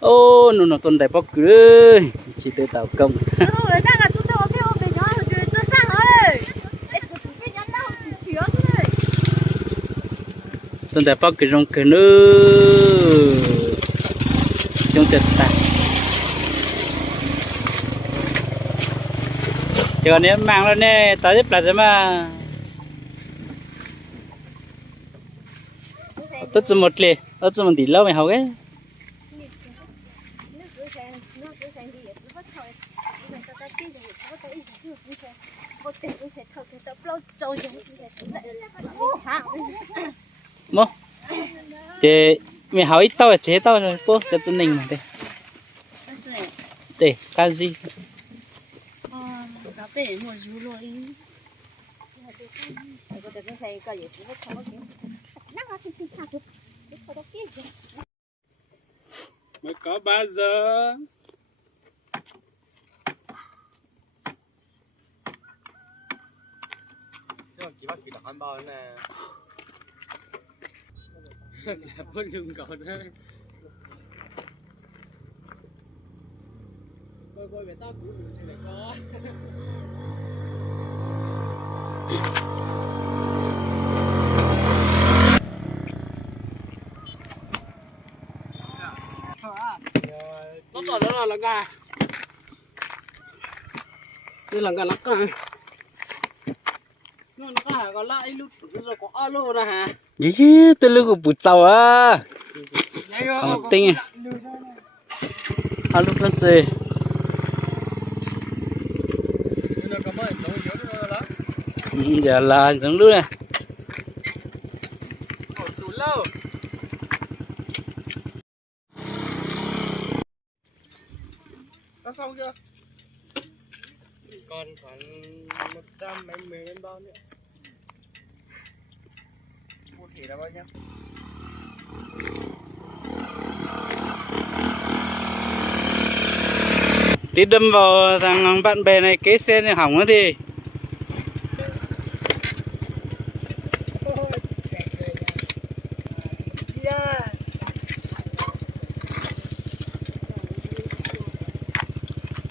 ô nó tuần đại bóc cứ chỉ tới tàu công tuần đại bóc cái rong cái nữa trong tuyệt ta chờ nếu mang lên nè tới tiếp là mà tất cả một lệ tất cả một tỷ lâu mày học ấy mô thì mày học ít tao là chế tao rồi cô cho dân mình mà đây cái gì mới có 3 giờ. Chỉ bắt kịp ăn bao nè. Là bớt lưng cậu đó. Coi về tao cũng được thì có. Nó tỏ đó là gà. Đây là gà lắc à. Nó gà có lại lúc rồi có alo ra hả? gì tôi lưu của bụt tàu à không tinh alo nó gì giờ là giống luôn này Đã xong chưa? Còn khoảng 100 mấy mươi đến bao nữa. Cụ thể là bao nhiêu? tí đâm vào thằng bạn bè này kế xe này hỏng nó thì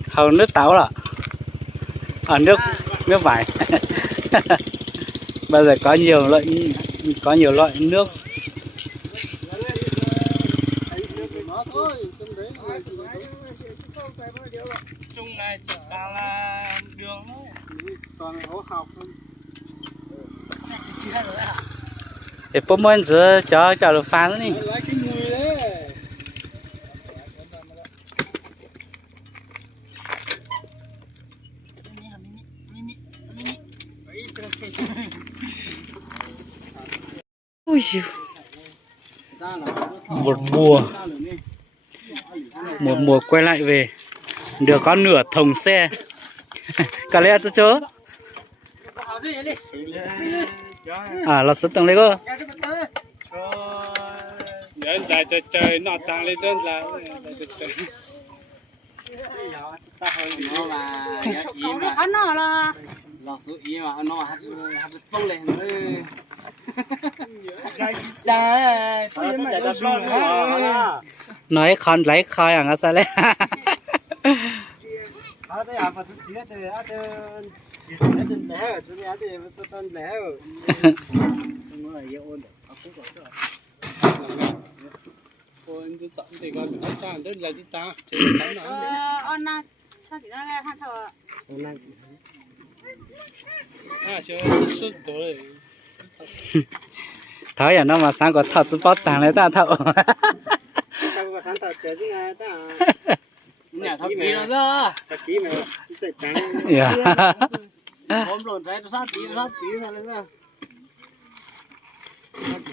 hầu nước táo là ở nước vải bây giờ có nhiều loại nước Chung này chỉ toàn là đường thôi. Toàn là ổ học thôi. để bố muốn giữa cho được phá nữa đi Lấy cái mùi đấy. ui giời. một mùa quay lại về được có nửa thùng xe cả lẽ tôi chớ à là số tầng lấy cơ Nhân đại trời nọ tăng lên chân là trời. Không có cái nào là Lọ số ý mà nó hát phong lên nữa. nói con lấy khai à sao lấy Ôi chứ tận thì còn phải ta đơn là gì ta? on na sao chỉ đang nghe hát thở À chứ suốt tối. thôi à nó mà sáng có thật sự bót tàng lấy ta thậu Nhà thằng kia nó đó. dạ Hôm lộn trái nó sát tí ra lên ra.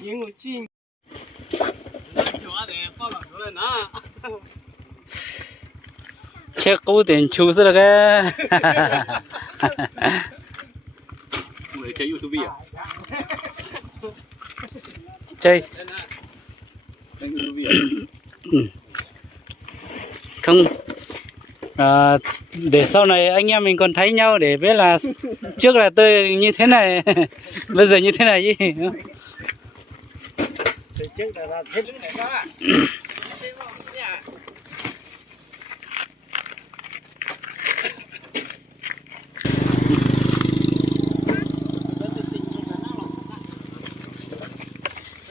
Tiếng ngồi chim. chết cố tiền chú rất là cái Mới chơi YouTube à? chơi Chơi YouTube à? không để sau này anh em mình còn thấy nhau để biết là trước là tôi như thế này bây giờ như thế này chứ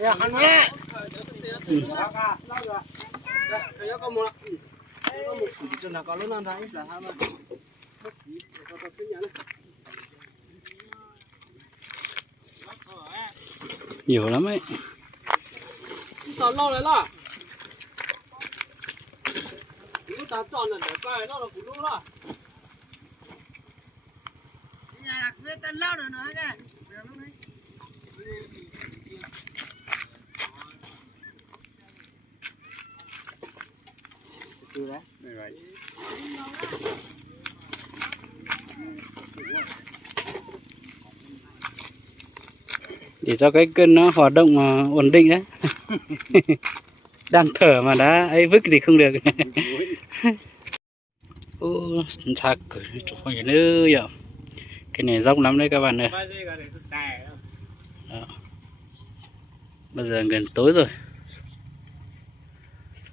Dạ hắn nhé. Ừ. Đây có một chân là có lớn hơn đấy là hai mà. Nhiều lắm ấy. Tao lâu đấy là. Lúc ta chọn là để coi nó là cũng đúng rồi. Nhà là cứ tân lâu rồi nói kìa. Từ đấy. Để cho cái cân nó hoạt động ổn định đấy. Đang thở mà đã ấy vứt thì không được. Ô, sạc cửa chỗ gì nữa vậy? Cái này dốc lắm đấy các bạn ơi. Đó. Bây giờ gần tối rồi.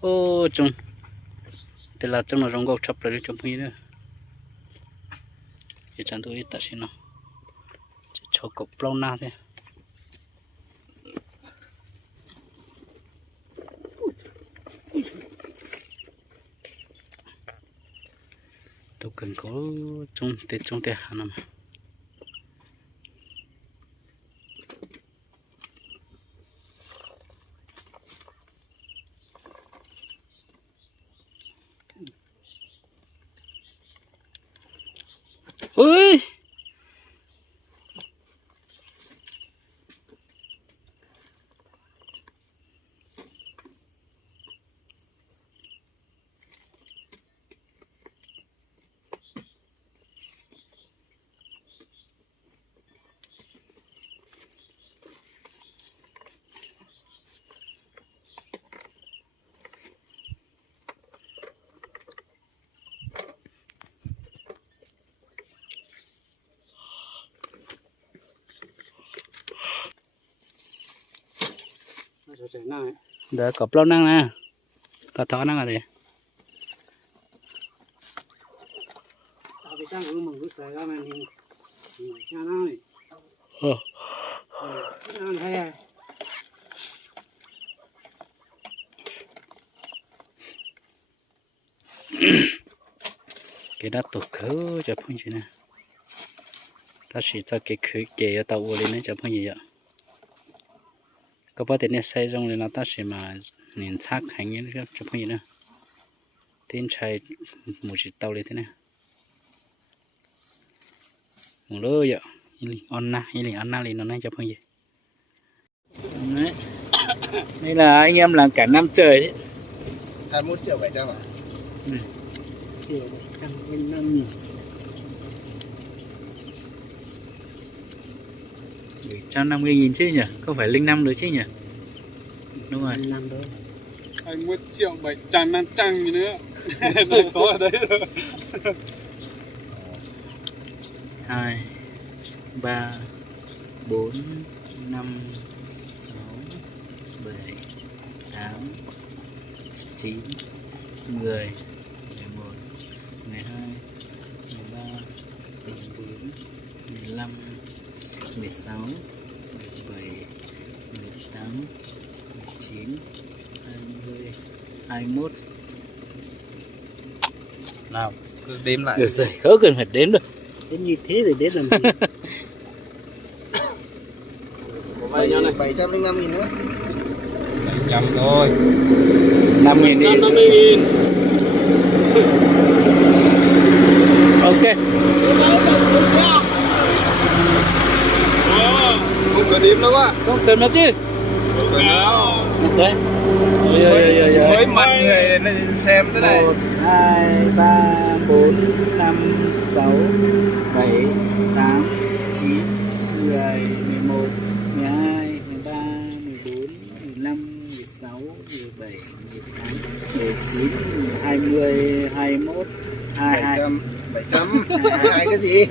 Ô trông, thế là trong nó rong gọc chập lại trong gì nữa. Thì chẳng tôi ta xin nó cho cục lâu na thế. Tôi cần có trong tê hà nằm. Ui, đã cọp lâu năng nè, có thỏ năng rồi. Tao bị tăng mừng cứ tới ra mình cha nói. Nó hay. Cái đó tụt khứ cho phong gì nè, ta chỉ cho cái khứ kề tàu uốn lên cho phong gì vậy? Có bao tiền xây trong này nó ta sẽ mà nhìn xác hành như thế cho phong gì nữa, tên chạy một chiếc tàu lên thế này, một lứa vậy, on na lên nó này cho phong gì? Đấy. Đây là anh em làm cả năm trời đấy. 21.700.000 à? Ừ. 1.705.000. 750.000 chứ nhỉ? Không phải 05 nữa chứ nhỉ? Đúng rồi. 5 thôi. 21.700.000 gì nữa. Đây có ở đấy rồi. 2 3 4 5 6 7 8 9 10 11 12 13 14 15 16 17 18 19 20 21 Nào, cứ đếm lại. được rồi, khó cần phải đếm được. Đến như thế rồi đến làm gì? 705.000 nữa. 700 thôi. 5.000 đi. 150.000. Ok. Không cần đếm đâu ạ. Không cần nữa chứ. Không cần đâu. Đấy. Ôi. Mới mặt người lên xem thế này. 1 2 3 4 5 6 7 8 9 10 11 12 13 14 15 16 17 18 19 20 21 22 700. 2 cái gì?